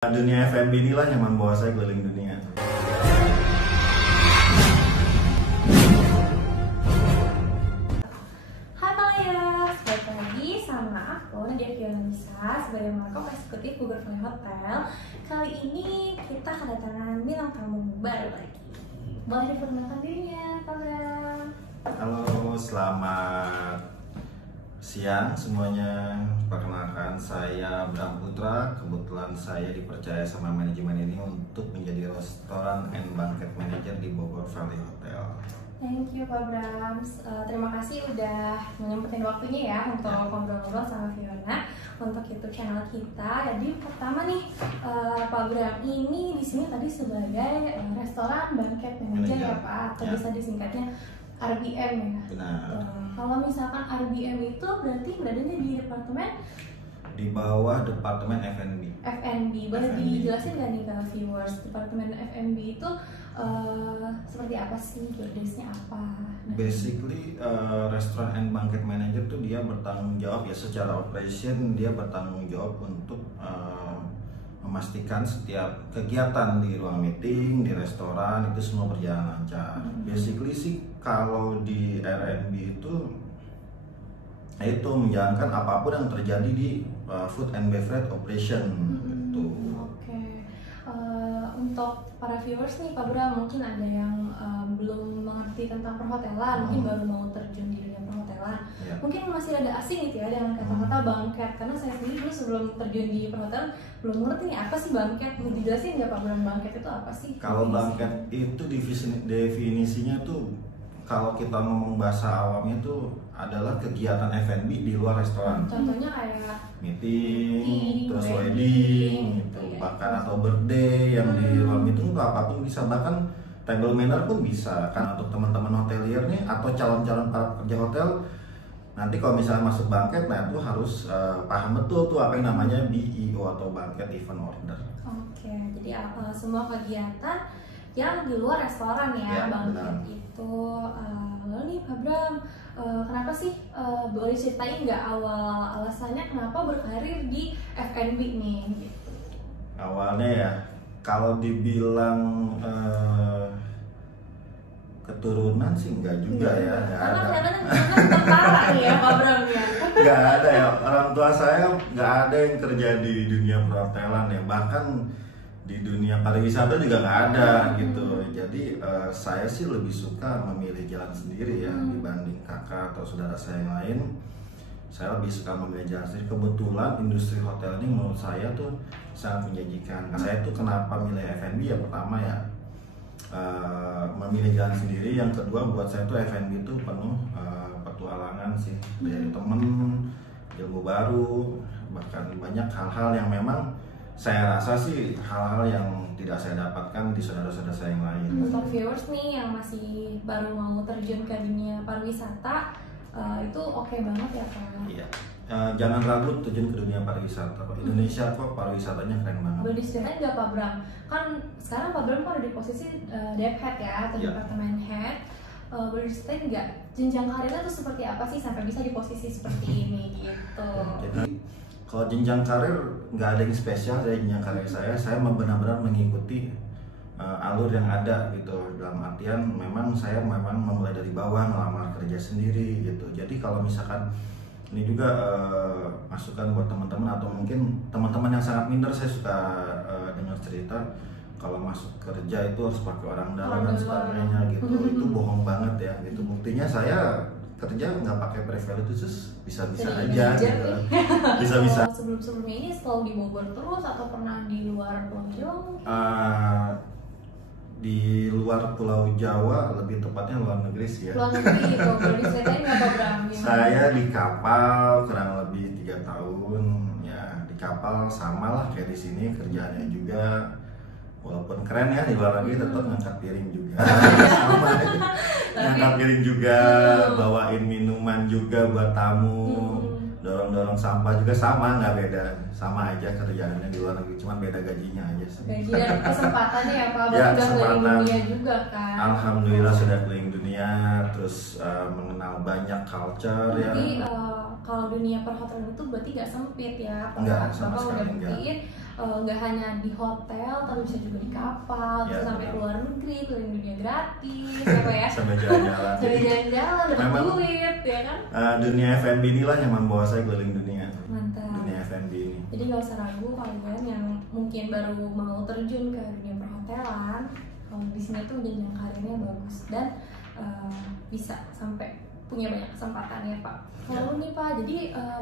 Dunia F&B inilah yang membawa saya keliling dunia. Hai Malayas, balik lagi sama aku Nadia Fiona Nisa sebagai Markov Eksekutif Bogor Valley Hotel. Kali ini kita kedatangan bintang tamu baru lagi. Boleh diperkenalkan dirinya, Pak Bram? Halo, selamat siang semuanya. Perkenalkan, saya Bram Putra. Kebetulan saya dipercaya sama manajemen ini untuk menjadi restoran and banquet manager di Bogor Valley Hotel. Thank you Pak Bram. Terima kasih udah menyempetin waktunya ya untuk ngobrol-ngobrol sama Fiona untuk YouTube channel kita. Jadi pertama nih Pak Bram ini di sini tadi sebagai restoran banquet manager ya Pak, atau bisa disingkatnya RBM ya. Benar. Kalau misalkan RBM itu berarti beradanya di departemen Di bawah departemen F&B. F&B. Boleh dijelasin nggak nih ke viewers departemen F&B itu seperti apa sih, jobdesknya apa? Basically restaurant and banquet manager tuh dia bertanggung jawab ya, secara operation dia bertanggung jawab untuk memastikan setiap kegiatan di ruang meeting, di restoran itu semua berjalan lancar. Basically sih kalau di R&B itu menjalankan apapun yang terjadi di food and beverage operation gitu. Oke. Untuk para viewers nih Pak Bram, mungkin ada yang belum mengerti tentang perhotelan, mungkin baru mau terjun di dunia perhotelan. Mungkin masih ada asing gitu ya dengan kata-kata banquet, karena saya sendiri dulu sebelum terjun di perhotelan belum ngerti nih apa sih banquet. Mau dijelasin nggak Pak Bram, banquet itu apa sih? Kalau banquet itu definisinya tuh, kalau kita ngomong bahasa awamnya tuh adalah kegiatan F&B di luar restoran. Contohnya kayak meeting, terus wedding gitu, bahkan atau birthday yang di luar meeting itu apapun bisa, bahkan table manner pun bisa. Kan untuk teman-teman hotelier nih atau calon-calon para pekerja hotel, nanti kalau misalnya masuk banquet, nah itu harus paham betul tuh apa yang namanya BEO atau Banquet Event Order. Oke, jadi semua kegiatan yang di luar restoran ya, banquet itu. Lalu nih Pak Bram, kenapa sih boleh ceritain nggak awal alasannya kenapa berkarir di F&B nih? Gitu. Awalnya ya, kalau dibilang keturunan sih enggak juga ya, nggak Karena ada. kelihatan tentara nih ya Pak Bram ya. Nggak ada ya, orang tua saya nggak ada yang kerja di dunia perhotelan ya, bahkan di dunia pariwisata juga nggak ada gitu. Jadi saya sih lebih suka memilih jalan sendiri ya dibanding kakak atau saudara saya yang lain. Saya lebih suka memilih jalan sendiri. Kebetulan industri hotel ini menurut saya tuh sangat menjanjikan. Saya tuh kenapa milih F&B ya, pertama ya memilih jalan sendiri. Yang kedua buat saya tuh F&B itu penuh petualangan sih, dari temen, ilmu baru, bahkan banyak hal-hal yang memang saya rasa sih hal-hal yang tidak saya dapatkan di saudara-saudara saya yang lain. Untuk viewers nih yang masih baru mau terjun ke dunia pariwisata, itu oke banget ya Pak? Iya. Jangan ragu terjun ke dunia pariwisata. Indonesia kok pariwisatanya keren banget. Boleh diseritain nggak Pak Bram? Kan sekarang Pak Bram kan ada di posisi Dev Head ya, atau departemen head. Boleh diseritain nggak jenjang karirnya tuh seperti apa sih sampai bisa di posisi seperti ini gitu? Jadi kalau jenjang karir nggak ada yang spesial dari jenjang karir saya. Saya benar-benar mengikuti alur yang ada gitu. Dalam artian memang saya memulai dari bawah, ngelamar kerja sendiri gitu. Jadi kalau misalkan ini juga masukan buat teman-teman atau mungkin teman-teman yang sangat minder, saya suka dengar cerita kalau masuk kerja itu harus pakai orang dalam dan sebagainya gitu. Itu bohong banget ya gitu. Buktinya saya kerja nggak pakai privilege, bisa-bisa aja gitu. Bisa-bisa. Sebelum-sebelumnya ini selalu di Bogor terus atau pernah di luar Pulau Jawa? Di luar Pulau Jawa, lebih tepatnya luar negeri sih ya. Luar negeri gitu, boleh diceritain nggak Pak Bram? Saya di kapal kurang lebih 3 tahun ya. Di kapal sama lah kayak di sini, kerjaannya juga walaupun keren ya, di luar negeri tetap ngangkat piring juga. Sama aja. Ngangkat piring juga, bawain minuman juga buat tamu, dorong-dorong sampah juga sama, nggak beda, sama aja kerjaannya di luar negeri, cuma beda gajinya aja sih. Gaji dan kesempatannya ya Pak, Ya, udah keliling dunia juga kan. Alhamdulillah sudah keliling dunia, terus mengenal banyak culture ya. Jadi kalau dunia perhotelan itu berarti nggak sempit ya, Enggak, sama Bapak udah sekali buktiin nggak hanya di hotel, tapi bisa juga di kapal, bisa sampai ke luar negeri, keliling dunia gratis, ya Pak ya. Sampai jalan-jalan. Sampai jalan-jalan, dapat duit, ya kan? Dunia F&B inilah yang membawa saya keliling dunia. Mantap. Dunia F&B ini. Jadi nggak usah ragu kalian yang mungkin baru mau terjun ke dunia perhotelan, kalau di sini tuh jenjang karirnya bagus dan bisa sampai punya banyak kesempatan ya Pak. Lalu nih Pak, jadi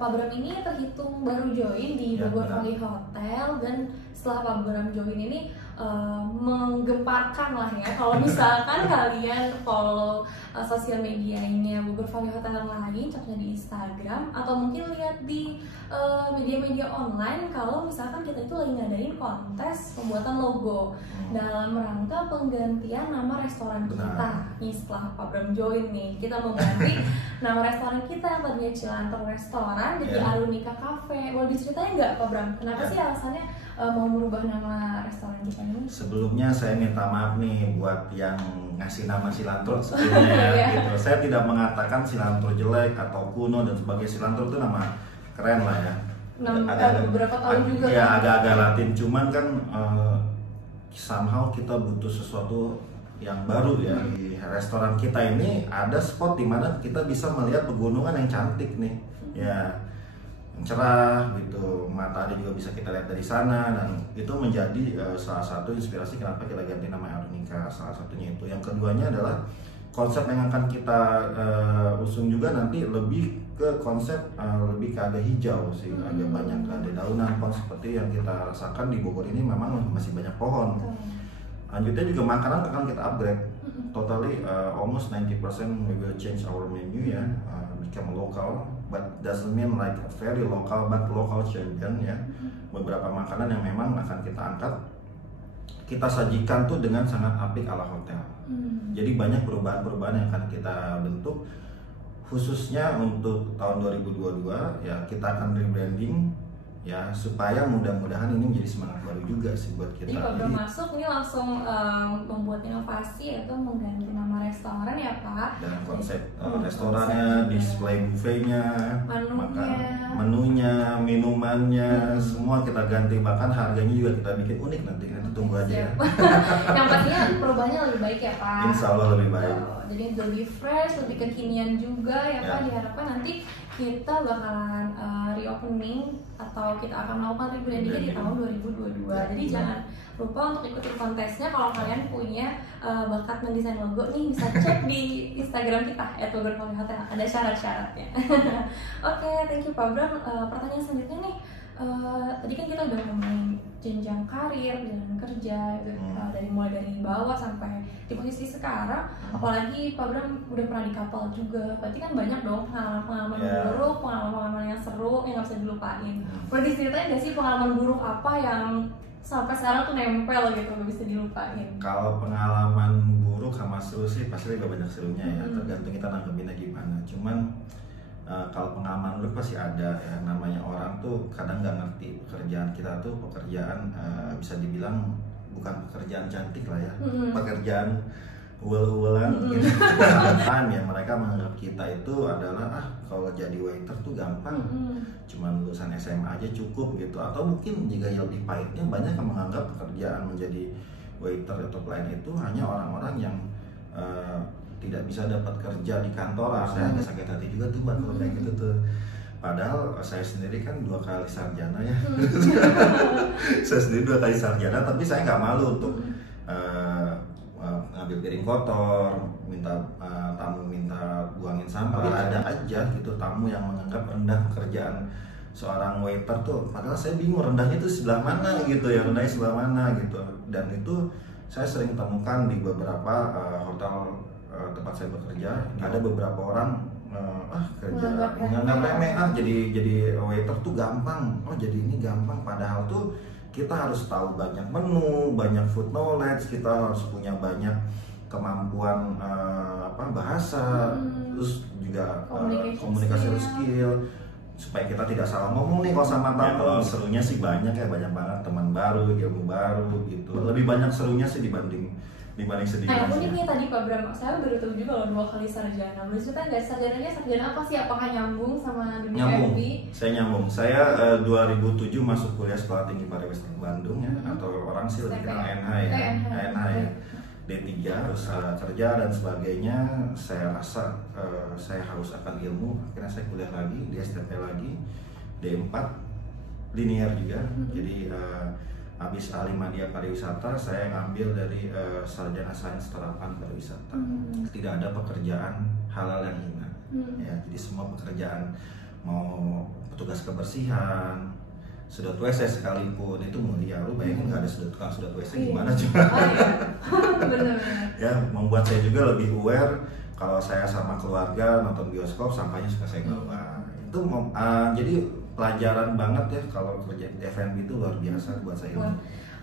Pak Bram ini terhitung baru join di Bogor Valley Hotel, dan setelah Pak Bram join ini menggemparkan lah ya. Kalau misalkan kalian follow sosial medianya Bogor Valley Hotel yang lain, contohnya di Instagram atau mungkin lihat di media-media online, kalau misalkan kita itu lagi ngadain kontes pembuatan logo dalam rangka penggantian nama restoran kita. Nih setelah Pak Bram join nih, kita mau ganti nama restoran kita yang tadinya Cilanter Restoran jadi Arunika Cafe. Boleh diceritain nggak Pak Bram, kenapa sih alasannya mau merubah nama restoran kita ini? Sebelumnya saya minta maaf nih buat yang ngasih nama Cilanter sebelumnya ya. Gitu. Saya tidak mengatakan Cilanter jelek atau kuno dan sebagainya. Cilanter itu nama keren lah ya. Beberapa tahun juga. Ya agak-agak Latin, cuman kan somehow kita butuh sesuatu yang baru ya. Di restoran kita ini ada spot di mana kita bisa melihat pegunungan yang cantik nih, ya, yang cerah gitu, matahari juga bisa kita lihat dari sana, dan itu menjadi salah satu inspirasi kenapa kita ganti nama Arunika. Salah satunya itu. Yang keduanya adalah konsep yang akan kita usung juga nanti lebih ke konsep lebih ke agak hijau sih, agak banyak ada daunan pohon seperti yang kita rasakan di Bogor ini. Memang masih banyak pohon. Lanjutnya juga makanan akan kita upgrade totally, almost 90% we will change our menu ya, become local, but doesn't mean like very local, but local champion ya. Beberapa makanan yang memang akan kita angkat, kita sajikan tuh dengan sangat apik ala hotel. Jadi banyak perubahan-perubahan yang akan kita bentuk, khususnya untuk tahun 2022 ya. Kita akan rebranding ya, supaya mudah-mudahan ini menjadi semangat baru juga sih buat kita. Jadi kalau udah masuk ini langsung membuat inovasi atau mengganti nama restoran ya Pak. Dengan konsep restorannya, display buffetnya, menunya, minumannya, semua kita ganti, bahkan harganya juga kita bikin unik nanti tunggu aja ya. Yang pastinya perubahannya lebih baik ya Pak. Insya Allah lebih baik. Jadi lebih fresh, lebih kekinian juga ya Pak. Diharapkan nanti kita bakalan reopening atau kita akan melakukan rebrandingnya di tahun 2022. Jadi jangan lupa untuk ikutin kontesnya. Kalau kalian punya bakat mendesain logo nih, bisa cek di Instagram kita @bogorvalleyhotel. Ada syarat-syaratnya. Oke, thank you Pak Bram. Pertanyaan selanjutnya nih, tadi kan kita udah ngomongin jenjang karir, perjalanan kerja, dari mulai dari bawah sampai di posisi sekarang. Apalagi Pak Bram udah pernah di kapal juga, berarti kan banyak dong pengalaman buruk, pengalaman yang seru yang nggak bisa dilupain. Boleh diceritain nggak sih pengalaman buruk apa yang sampai sekarang tuh nempel gitu, nggak bisa dilupain? Kalau pengalaman buruk sama seru sih pasti lebih banyak serunya ya, tergantung kita nanggepinnya gimana. Cuman kalau pengalaman buruk pasti ada ya, namanya orang tuh kadang nggak ngerti pekerjaan kita tuh pekerjaan bisa dibilang bukan pekerjaan cantik lah ya, pekerjaan uwel-uwelan gitu. Kan ya mereka menganggap kita itu adalah kalau jadi waiter tuh gampang, cuman lulusan SMA aja cukup gitu. Atau mungkin jika yang lebih pahitnya, banyak yang menganggap pekerjaan menjadi waiter atau pelayan itu hanya orang-orang yang tidak bisa dapat kerja di kantor. Saya agak sakit hati juga tuh Mbak kalau kayak gitu tuh. Padahal saya sendiri kan 2 kali sarjana ya. Saya sendiri 2 kali sarjana, tapi saya nggak malu untuk ngambil piring kotor, minta tamu minta buangin sampah. Ada aja gitu tamu yang menganggap rendah pekerjaan seorang waiter tuh. Padahal saya bingung rendahnya itu sebelah mana gitu ya, rendahnya sebelah mana gitu. Dan itu saya sering temukan di beberapa hotel tempat saya bekerja. Ada beberapa orang kerja menganggap remeh, jadi waiter tuh gampang, jadi ini gampang. Padahal tuh kita harus tahu banyak menu, banyak food knowledge, kita harus punya banyak kemampuan bahasa, terus juga komunikasi skill, supaya kita tidak salah ngomong nih kalau sama tamu. Serunya sih banyak ya, banyak banget teman baru, ilmu baru gitu. Lebih banyak serunya sih dibanding dibanding sedikit. Nah, unik nih tadi Pak Bram, saya baru tahu juga loh 2 kali sarjana. Boleh cerita nggak sarjananya sarjana apa sih? Apakah nyambung sama dunia Nyambung. FB? Saya nyambung. Saya 2007 masuk kuliah Sekolah Tinggi Pariwisata Bandung ya, atau orang sih lebih kenal NH ya. NH ya. D3 harus kerja dan sebagainya. Saya rasa saya haus akan ilmu, akhirnya saya kuliah lagi di STP lagi, D4 linear juga. Jadi habis A5 dia pariwisata, saya ngambil dari sarjana sains terapan pariwisata. Tidak ada pekerjaan halal yang hina. Ya, jadi semua pekerjaan, mau petugas kebersihan, sedot WC sekalipun itu mulia. Lu bayangin nggak ada tukang sedot WC gimana coba? Benar-benar. Ya, membuat saya juga lebih aware kalau saya sama keluarga nonton bioskop sampahnya suka saya bawa. Itu jadi pelajaran banget ya kalau kerja di F&B itu luar biasa buat saya.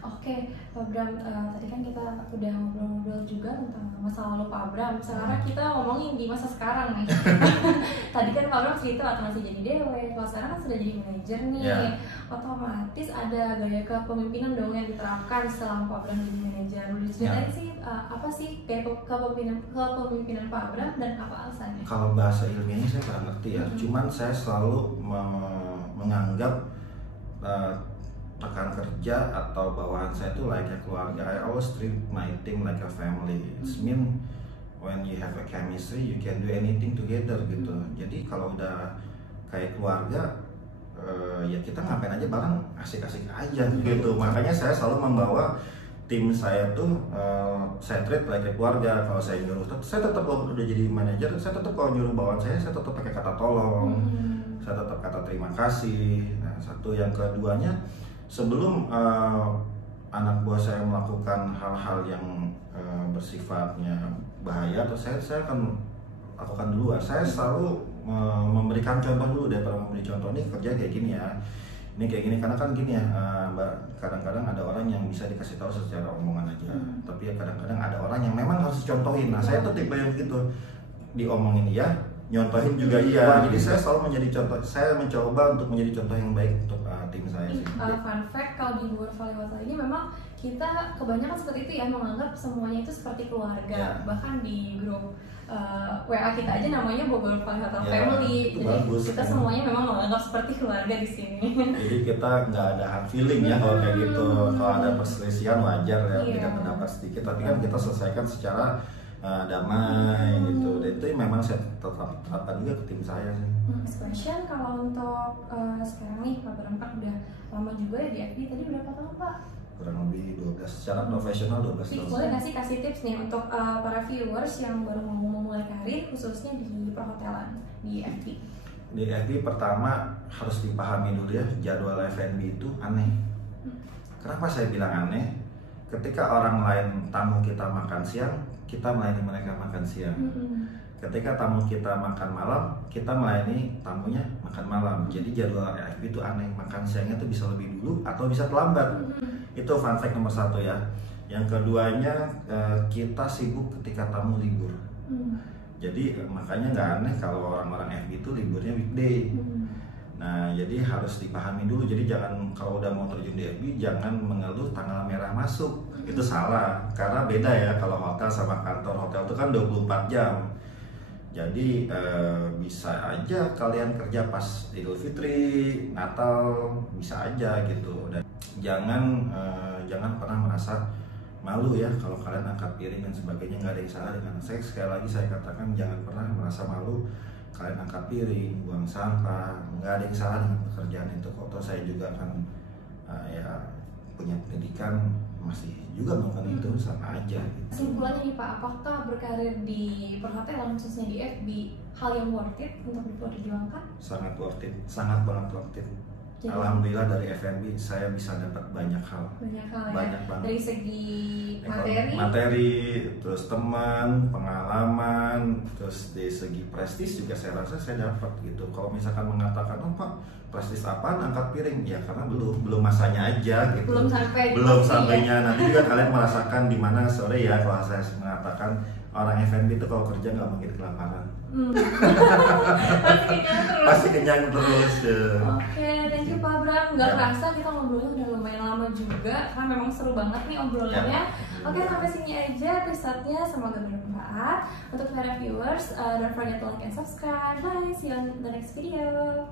Oke, Pak Bram, tadi kan kita udah ngobrol-ngobrol juga tentang masa lalu Pak Bram. Sekarang kita ngomongin di masa sekarang nih. Tadi kan Pak Bram cerita waktu masih jadi DW, kalau sekarang kan sudah jadi manajer nih. Otomatis ada gaya kepemimpinan dong yang diterapkan setelah Pak Bram jadi manajer. Boleh ceritain sih apa sih gaya kepemimpinan Pak Bram dan apa alasannya? Kalau bahasa ilmiahnya saya kurang ngerti ya. Cuman saya selalu menganggap rekan kerja atau bawahan saya itu like a keluarga. I always treat my team like a family. It's mean when you have a chemistry, you can do anything together gitu. Jadi kalau udah kayak keluarga, ya kita ngapain aja bareng, asik-asik aja gitu. Makanya saya selalu membawa tim saya tuh, saya treat like a keluarga. Kalau saya nyuruh, saya tetap kalau udah jadi manajer, saya tetap kalau nyuruh bawahan saya tetap pakai kata tolong, saya tetap kata terima kasih. Nah, satu yang keduanya, sebelum anak buah saya melakukan hal-hal yang bersifatnya bahaya, atau saya akan lakukan duluan. Saya selalu memberikan contoh dulu daripada memberi contoh, nih kerja kayak gini ya, ini kayak gini. Karena kan gini ya Mbak, kadang-kadang ada orang yang bisa dikasih tahu secara omongan aja, tapi ya kadang-kadang ada orang yang memang harus dicontohin. Nah, saya tuh tipe yang gitu, diomongin iya, nyontohin juga iya. Jadi saya selalu menjadi contoh, saya mencoba untuk menjadi contoh yang baik untuk tim saya sih. Fun fact, kalau di luar Valley ini memang kita kebanyakan seperti itu ya, menganggap semuanya itu seperti keluarga. Bahkan di grup WA kita aja namanya Bogor Valley Hotel Family. Jadi bagus, kita semuanya memang menganggap seperti keluarga di sini. Jadi kita nggak ada hard feeling ya kalau kayak gitu. Kalau ada perselisihan wajar ya, beda pendapat sedikit, tapi kan kita selesaikan secara damai gitu. Dan itu memang saya terapkan juga ke tim saya sih. Question kalau untuk sekarang nih Pak Bram udah lama juga ya di FB, tadi berapa tahun Pak? Kurang lebih 12, secara profesional 12 tahun. Boleh nggak sih kasih tips nih untuk para viewers yang baru mau memulai karir khususnya di perhotelan di FB? Di FB pertama harus dipahami dulu ya, jadwal F&B itu aneh. Kenapa saya bilang aneh? Ketika orang lain tamu kita makan siang, kita melayani mereka makan siang. Ketika tamu kita makan malam, kita melayani tamunya makan malam. Jadi jadwal FB itu aneh, makan siangnya itu bisa lebih dulu atau bisa terlambat. Itu fun fact nomor 1 ya. Yang keduanya, kita sibuk ketika tamu libur. Jadi makanya nggak aneh kalau orang-orang FB itu liburnya weekday. Nah, jadi harus dipahami dulu. Jadi jangan kalau udah mau terjun di FB, jangan mengeluh tanggal merah masuk. Itu salah, karena beda ya kalau hotel sama kantor. Hotel itu kan 24 jam. Jadi bisa aja kalian kerja pas Idul Fitri, Natal, bisa aja gitu. Dan jangan pernah merasa malu ya kalau kalian angkat piring dan sebagainya. Nggak ada yang salah dengan saya. Sekali lagi saya katakan, jangan pernah merasa malu kalian angkat piring, buang sampah. Nggak ada yang salah dengan pekerjaan itu. Kok saya juga kan ya punya pendidikan, masih juga melakukan itu, sama aja gitu. Kesimpulannya nih Pak, apakah berkarir di perhotelan khususnya di FB hal yang worth it untuk diperjuangkan? Sangat worth it, sangat banget worth it. Jadi, alhamdulillah dari F&B saya bisa dapat banyak hal banyak banget. Dari segi materi, terus teman, pengalaman, terus dari segi prestis juga saya rasa saya dapat gitu. Kalau misalkan mengatakan, oh Pak, prestis apaan angkat piring, ya karena belum masanya aja gitu. Belum sampainya. Nanti juga kalian merasakan di mana sore ya kalau saya mengatakan orang F&B itu kalau kerja nggak mungkin kelaparan. Pasti kenyang terus. Pasti kenyang terus ya. Oke, thank you Pak Bram. Nggak kerasa kita ngobrolnya udah lumayan lama juga, karena memang seru banget nih obrolannya. Oke, sampai sini aja episode-nya. Semoga bermanfaat untuk para viewers. Don't forget to like and subscribe. Bye, see you on the next video.